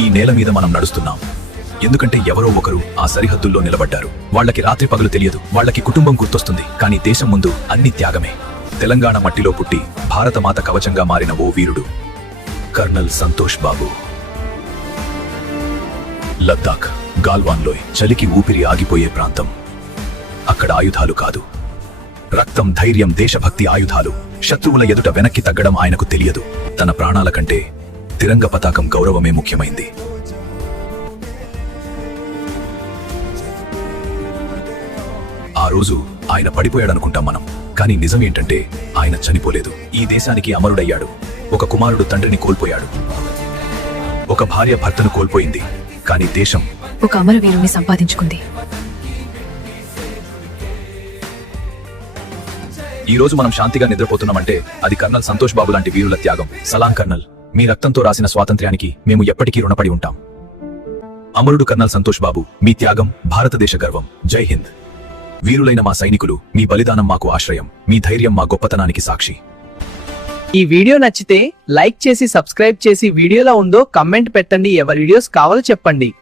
ఈ నేల మీద మనం నడుస్తున్నాం. ఎందుకంటే ఎవరో ఒకరు ఆ సరిహద్దుల్లో నిలబడ్డారు. వాళ్ళకి రాత్రి పగలు తెలియదు. వాళ్ళకి కుటుంబం గుర్తొస్తుంది. కానీ దేశం ముందు అన్ని త్యాగమే. తెలంగాణ మట్టిలో పుట్టి భారతమాత కవచంగా మారిన ఓ వీరుడు కర్నల్ సంతోష్ బాబు. లద్దాఖ్ గాల్వాన్లోయ్ చలికి ఊపిరి ఆగిపోయే ప్రాంతం. అక్కడ ఆయుధాలు కాదు. రక్తం ధైర్యం దేశభక్తి ఆయుధాలు. శత్రువుల ఎదుట వెనక్కి తగ్గడం ఆయనకు తెలియదు. తన ప్రాణాల కంటే తిరంగ పతాకం గౌరవమే ముఖ్యమైంది. ఆ రోజు ఆయన పడిపోయాడనుకుంటాం మనం. కానీ నిజం ఏంటంటే ఆయన చనిపోలేదు. ఈ దేశానికి అమరుడయ్యాడు. ఒక కుమారుడు తండ్రిని కోల్పోయాడు. ఒక భార్య భర్తను కోల్పోయింది. కానీ దేశం ఒక అమరవీరుని సంపాదించుకుంది. ఈ రోజు మనం శాంతిగా నిద్రపోతున్నామంటే అది కర్నల్ సంతోష్ బాబు లాంటి వీరుల త్యాగం. సలాం కర్నల్ మీ రక్తంతో రాసిన స్వాతంత్ర్యానికి మేము ఎప్పటికీ రుణపడి ఉంటాం. అమరుడు కర్నల్ సంతోష్ బాబు మీ త్యాగం భారతదేశ గర్వం. జై హింద్. వీరులైన మా సైనికులు మీ బలిదానం మాకు ఆశ్రయం మీ ధైర్యం మా గొప్పతనానికి సాక్షి. ఈ వీడియో నచ్చితే లైక్ చేసి సబ్స్క్రైబ్ చేసి వీడియోలా ఉందో కమెంట్ పెట్టండి ఎవరి వీడియోస్ కావాలో చెప్పండి.